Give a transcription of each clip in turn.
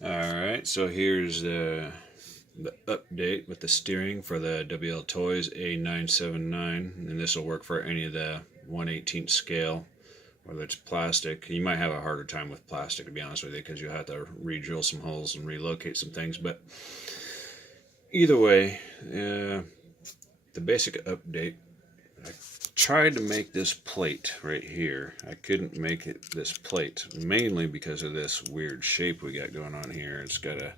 Alright, so here's the update with the steering for the Wltoys A979, and this will work for any of the 1/18 scale, whether it's plastic. You might have a harder time with plastic, to be honest with you, because you'll have to re-drill some holes and relocate some things, but either way, the basic update. I tried to make this plate right here. I couldn't make it this plate, mainly because of this weird shape we got going on here. It's got a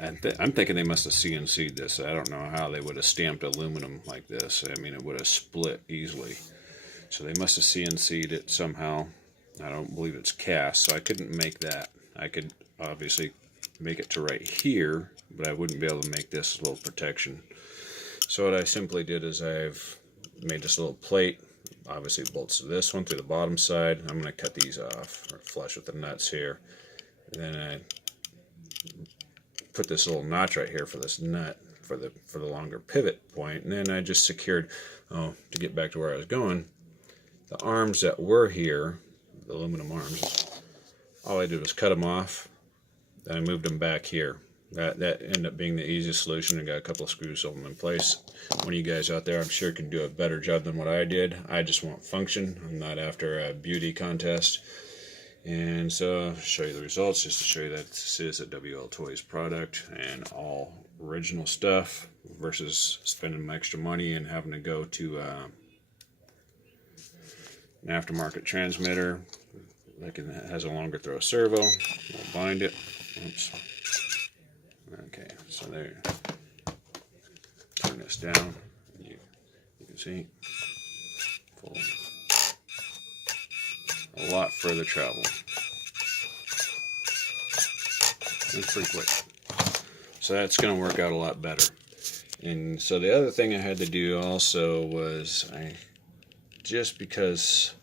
I'm thinking they must have CNC'd this. I don't know how they would have stamped aluminum like this. I mean, it would have split easily. So they must have CNC'd it somehow. I don't believe it's cast, so I couldn't make that. I could obviously make it to right here, but I wouldn't be able to make this little protection. So what I simply did is I've made this little plate. Obviously it bolts to this one through the bottom side. I'm going to cut these off, or flush with the nuts here. And then I put this little notch right here for this nut for the longer pivot point, and then I just secured, to get back to where I was going, the arms that were here, the aluminum arms. All I did was cut them off, then I moved them back here. That ended up being the easiest solution. I got a couple of screws holding them in place. One of you guys out there, I'm sure, can do a better job than what I did. I just want function. I'm not after a beauty contest. And so I'll show you the results, just to show you that this is a Wltoys product and all original stuff, versus spending extra money and having to go to an aftermarket transmitter. Like it has a longer throw servo. We'll bind it. Oops. Okay, so there. Turn this down. You can see full. A lot further travel. It's pretty quick. So that's going to work out a lot better. And so the other thing I had to do also was, just because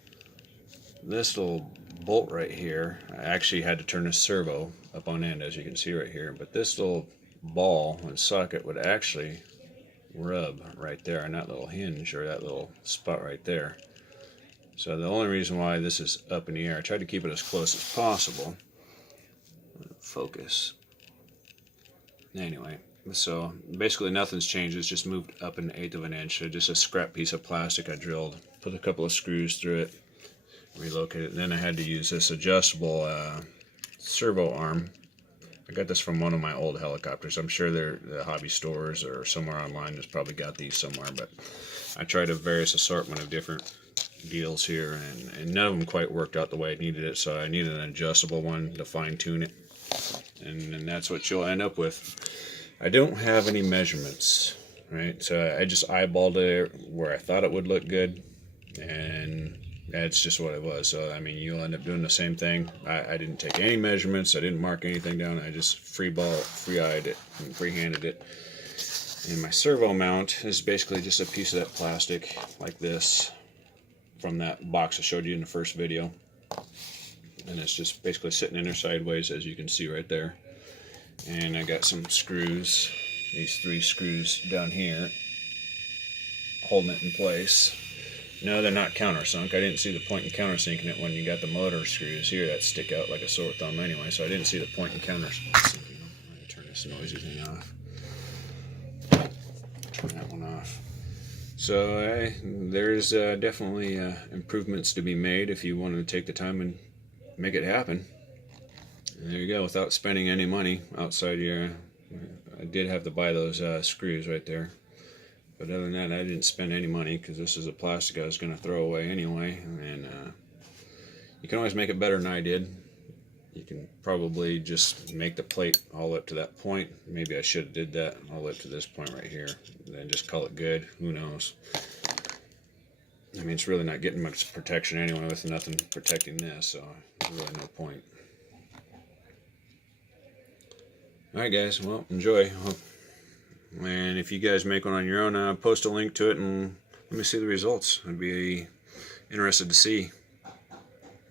this little bolt right here, I actually had to turn the servo up on end, as you can see right here, but this little ball and socket would actually rub right there on that little hinge, or that little spot right there. So the only reason why this is up in the air, I tried to keep it as close as possible. Focus. Anyway, so basically nothing's changed. It's just moved up 1/8 of an inch. So just a scrap piece of plastic I drilled, put a couple of screws through it, relocate it, and then I had to use this adjustable servo arm. I got this from one of my old helicopters. I'm sure they're the hobby stores or somewhere online has probably got these somewhere, but I tried a various assortment of different deals here, and none of them quite worked out the way I needed it, so I needed an adjustable one to fine tune it, and that's what you'll end up with. I don't have any measurements, right? So I just eyeballed it where I thought it would look good, and that's just what it was. So I mean, you'll end up doing the same thing. I didn't take any measurements. I didn't mark anything down. I just free-eyed it and free-handed it. And my servo mount is basically just a piece of that plastic like this from that box I showed you in the first video. And it's just basically sitting in there sideways, as you can see right there. And I got some screws, these 3 screws down here, holding it in place. No, they're not countersunk. I didn't see the point in countersinking it when you got the motor screws here that stick out like a sore thumb anyway, so I didn't see the point in countersinking. I'm going to turn this noisy thing off. Turn that one off. So there's definitely improvements to be made if you want to take the time and make it happen. And there you go, without spending any money outside your... I did have to buy those screws right there. But other than that, I didn't spend any money, because this is a plastic I was going to throw away anyway. And you can always make it better than I did. You can probably just make the plate all up to that point. Maybe I should have did that all up to this point right here, and then just call it good. Who knows? I mean, it's really not getting much protection anyway with nothing protecting this, so there's really no point. Alright guys, well, enjoy. And if you guys make one on your own, post a link to it and let me see the results. I'd be interested to see.